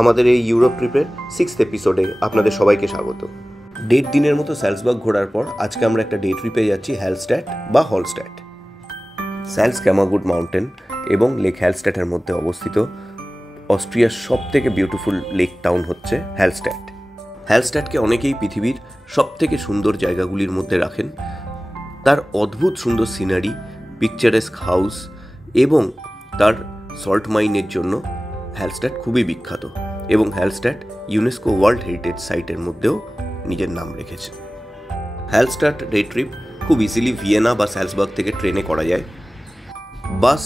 আমাদের এই ইউরোপ ট্রিপের 6th এপিসোডে আপনাদের সবাইকে স্বাগত। 1.5 দিনের মতো স্যালজবার্গ ঘোরার পর আজকে আমরা একটা ডে ট্রিপে যাচ্ছি হ্যালস্ট্যাট বা হলস্ট্যাট। স্যালজক্যামাগুট মাউন্টেন এবং লেক হ্যালস্ট্যাটের মধ্যে অবস্থিত অস্ট্রিয়ার সবথেকে বিউটিফুল লেক টাউন হচ্ছে হ্যালস্ট্যাট। হ্যালস্ট্যাটকে অনেকেই পৃথিবীর সবথেকে সুন্দর জায়গাগুলির মধ্যে রাখেন। তার অদ্ভুত সুন্দর সিনারি, পিকচারেস্ক হাউস এবং তার সল্ট মাইনের জন্য হ্যালস্ট্যাট খুবই বিখ্যাত এবং হ্যালস্ট্যাট ইউনেস্কো ওয়ার্ল্ড হেরিটেজ সাইটের মধ্যেও নিজের নাম রেখেছে। হ্যালস্ট্যাট ডে ট্রিপ খুব ইজিলি ভিয়েনা বা স্যালজবার্গ থেকে ট্রেনে করা যায়। বাস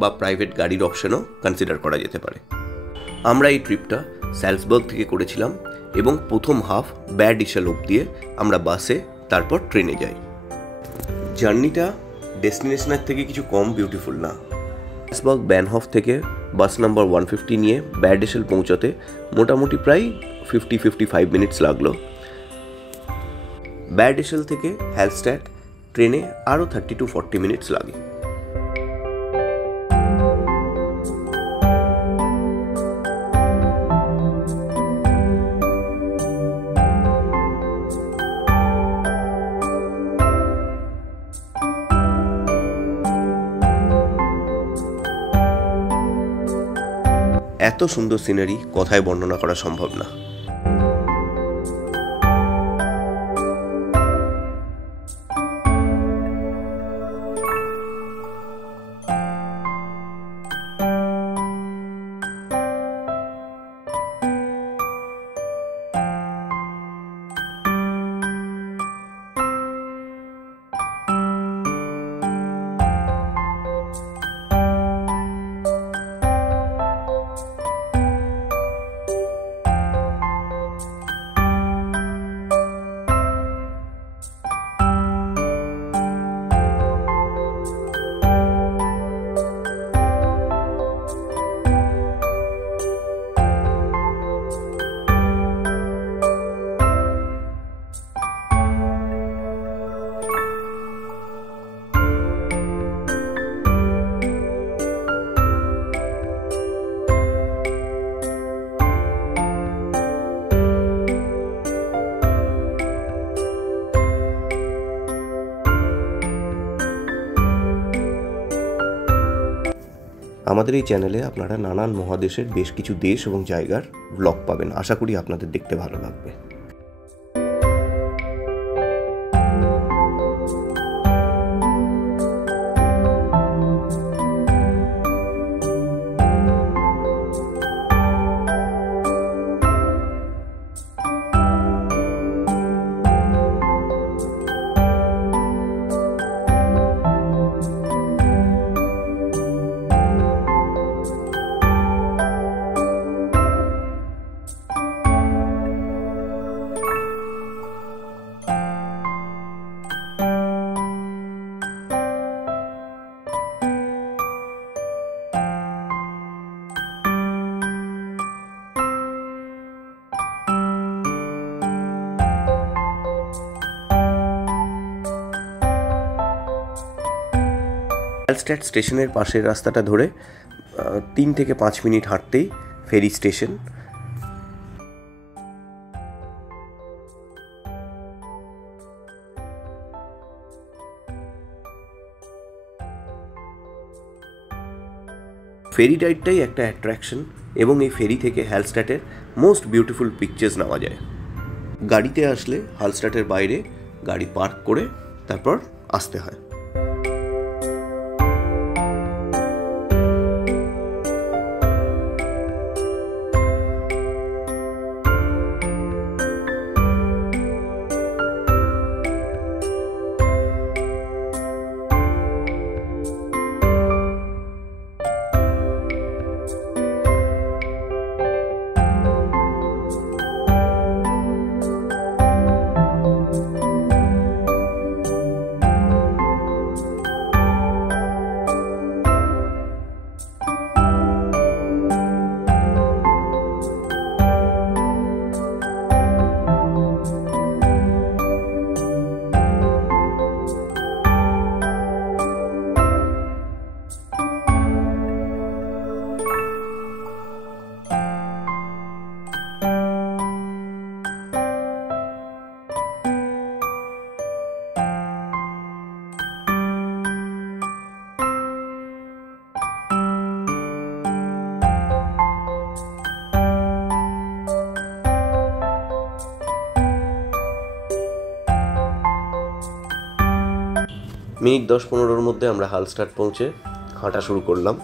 বা প্রাইভেট গাড়ির অপশনও কনসিডার করা যেতে পারে। আমরা এই ট্রিপটা স্যালজবার্গ থেকে করেছিলাম এবং প্রথম হাফ ব্যাড ইশাল অবধি আমরা বাসে তারপর ট্রেনে যাই। জার্নিটা ডেস্টিনেশনের থেকে কিছু কম বিউটিফুল না। স্যালজবার্গ ব্যানহফ থেকে বাস নাম্বার 150 নিয়ে ব্যাড ইশাল পৌঁছাতে মোটামুটি প্রায় 50-55 মিনিটস লাগলো। ব্যাড ইশাল থেকে হ্যালস্ট্যাট ট্রেনে আরও 30-40 মিনিটস লাগে। এত সুন্দর সিনারি কথায় বর্ণনা করা সম্ভব না। আমাদের এই চ্যানেলে আপনারা নানান মহাদেশের বেশ কিছু দেশ এবং জায়গার ব্লগ পাবেন। আশা করি আপনাদের দেখতে ভালো লাগবে। হ্যালস্ট্যাট স্টেশনের পাশের রাস্তাটা ধরে 3 থেকে 5 মিনিট হাঁটতেই ফেরি স্টেশন। ফেরি রাইডটাই একটা অ্যাট্রাকশন এবং এই ফেরি থেকে হ্যালস্ট্যাটের মোস্ট বিউটিফুল পিকচার্স নেওয়া যায়। গাড়িতে আসলে হ্যালস্ট্যাটের বাইরে গাড়ি পার্ক করে তারপর আসতে হয়। মিনিট 10-15-র মধ্যে আমরা হালস্টাড পৌঁছে হাঁটা শুরু করলাম।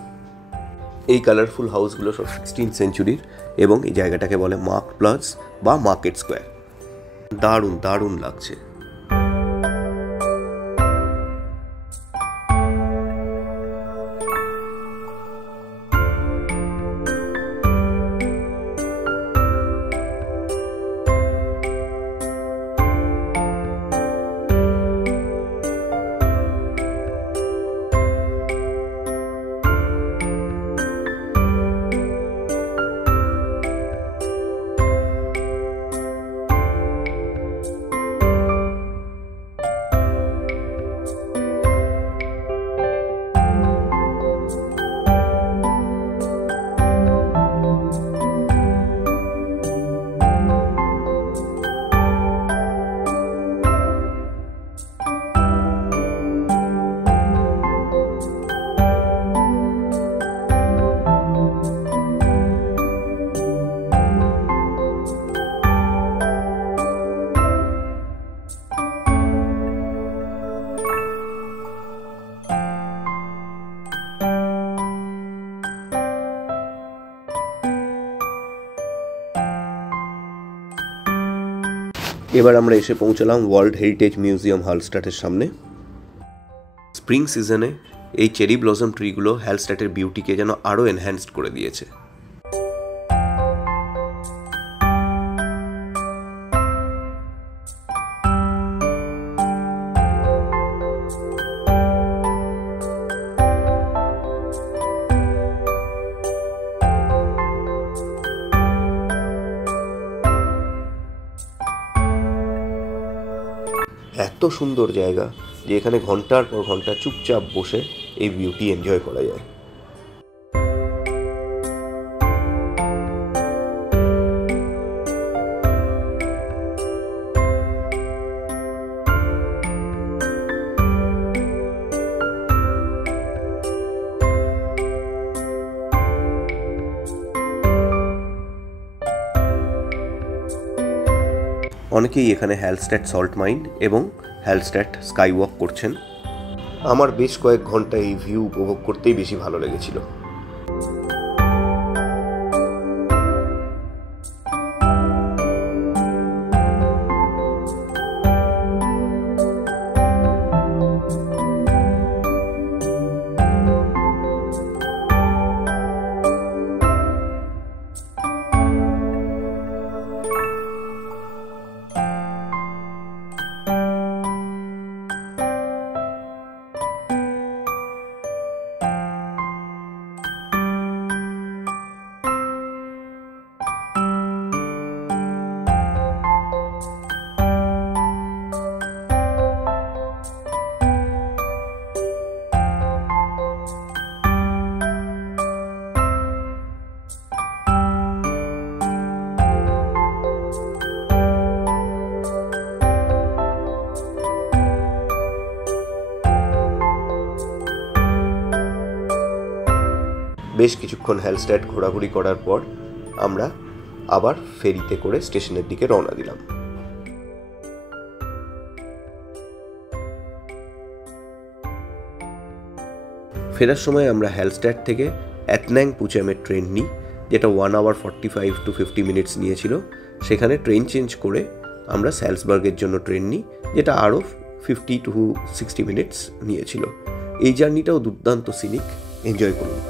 এই কালারফুল হাউসগুলো সব 16th সেঞ্চুরির এবং এই জায়গাটাকে বলে মার্ক প্লাস বা মার্কেট স্কোয়ার। দারুণ দারুণ লাগছে। এবার আমরা এসে পৌঁছালাম ওয়ার্ল্ড হেরিটেজ মিউজিয়াম হালস্টাটের সামনে। স্প্রিং সিজনে এই চেরি ব্লসম ট্রিগুলো হালস্টাটের বিউটিকে যেন আরও এনহ্যান্সড করে দিয়েছে। এত সুন্দর জায়গা যে এখানে ঘন্টার পর ঘন্টা চুপচাপ বসে এই বিউটি এনজয় করা যায়। অনেকেই এখানে হালস্টাড সল্ট মাইন এবং হালস্টাড স্কাই ওয়াক করছেন। আমার বেশ কয়েক ঘন্টা এই ভিউ উপভোগ করতেই বেশি ভালো লেগেছিল। বেশ কিছুক্ষণ হালস্টাড ঘোরাঘুরি করার পর আমরা আবার ফেরিতে করে স্টেশনের দিকে রওনা দিলাম। ফেরার সময় আমরা হালস্টাড থেকে অ্যাটনাং পুচেমের ট্রেন নিই, যেটা 1 hour 45 to 50 minutes নিয়েছিল। সেখানে ট্রেন চেঞ্জ করে আমরা স্যালসবার্গের জন্য ট্রেন নিই, যেটা আরও 50 to 60 minutes নিয়েছিল। এই জার্নিটাও দুর্দান্ত সিনিক, এনজয় করুন।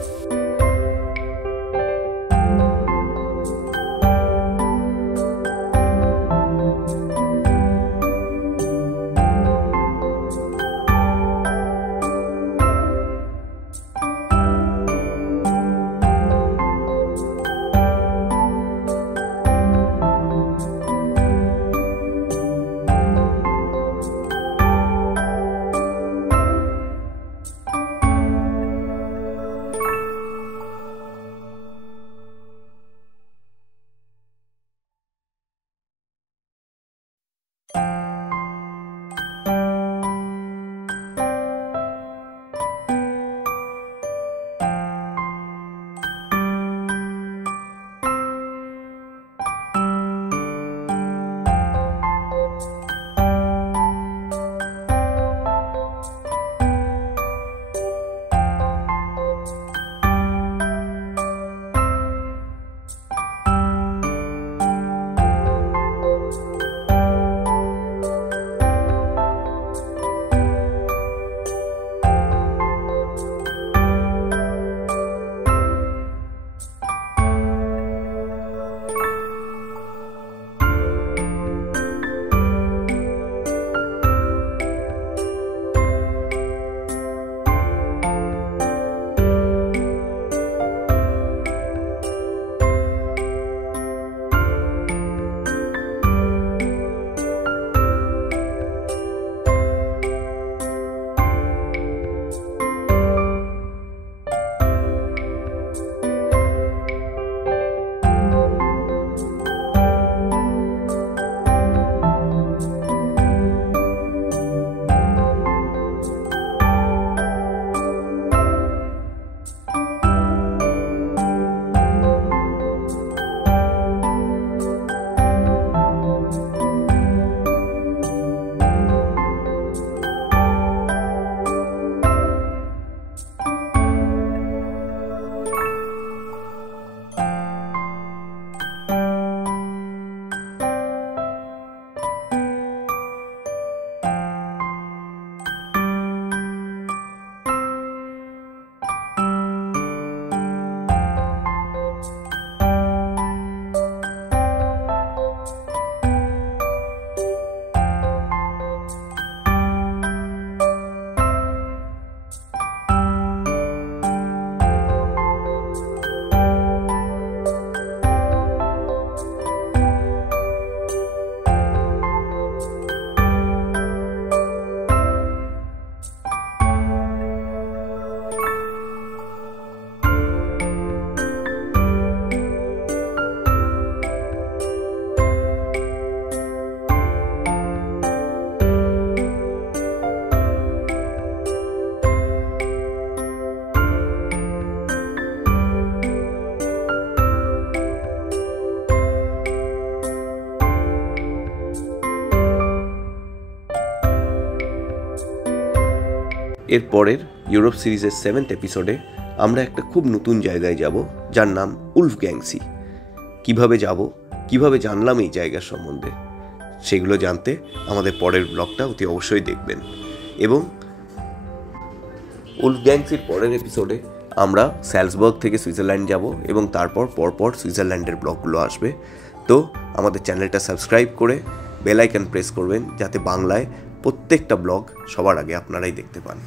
এর পরের ইউরোপ সিরিজের 7th এপিসোডে আমরা একটা খুব নতুন জায়গায় যাব, যার নাম উলফগ্যাংসি। কিভাবে যাব, কিভাবে জানলাম এই জায়গার সম্বন্ধে, সেগুলো জানতে আমাদের পরের ব্লগটা অতি অবশ্যই দেখবেন। এবং উলফগ্যাংসির পরের এপিসোডে আমরা স্যালজবার্গ থেকে সুইজারল্যান্ড যাব এবং তারপর পরপর সুইজারল্যান্ডের ব্লগগুলো আসবে। তো আমাদের চ্যানেলটা সাবস্ক্রাইব করে বেল আইকন প্রেস করবেন, যাতে বাংলায় প্রত্যেকটা ব্লগ সবার আগে আপনারাই দেখতে পান।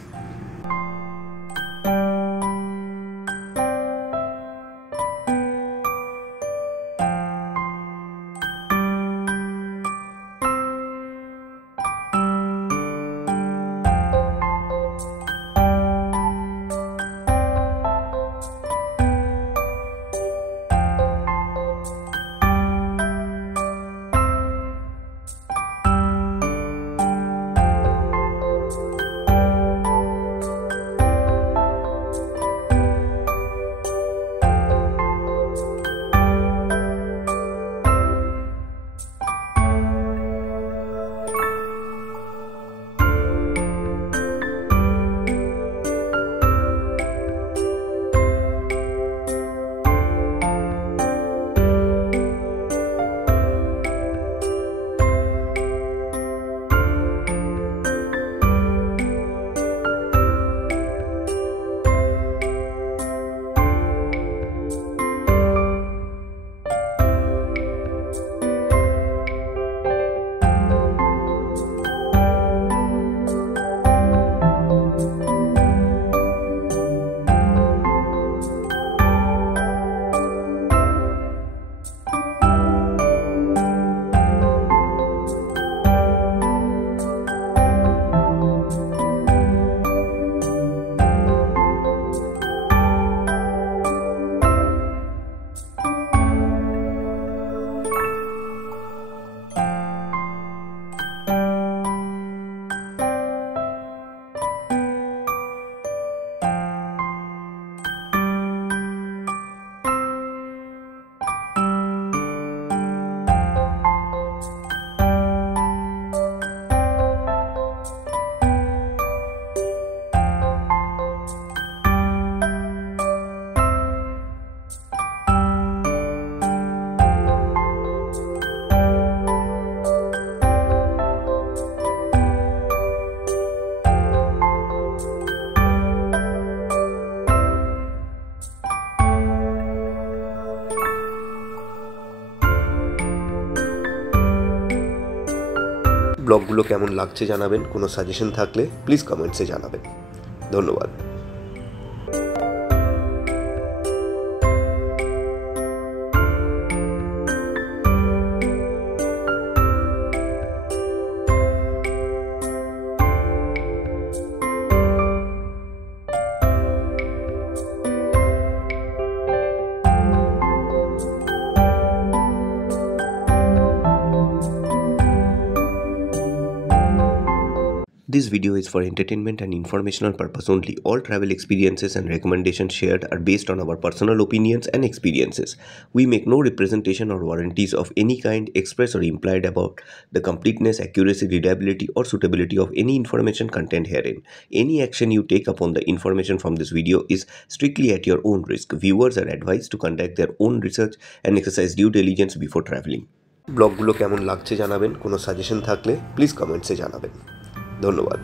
ব্লগগুলো কেমন লাগছে জানাবেন, কোনো সাজেশন থাকলে প্লিজ কমেন্টসে জানাবেন। ধন্যবাদ। This video is for entertainment and informational purpose only. All travel experiences and recommendations shared are based on our personal opinions and experiences. We make no representation or warranties of any kind expressed or implied about the completeness, accuracy, reliability or suitability of any information contained herein. Any action you take upon the information from this video is strictly at your own risk. Viewers are advised to conduct their own research and exercise due diligence before traveling. ব্লগগুলো কেমন লাগছে জানাবেন, কোনো সাজেশন থাকলে প্লিজ কমেন্টসে জানাবেন। ধন্যবাদ।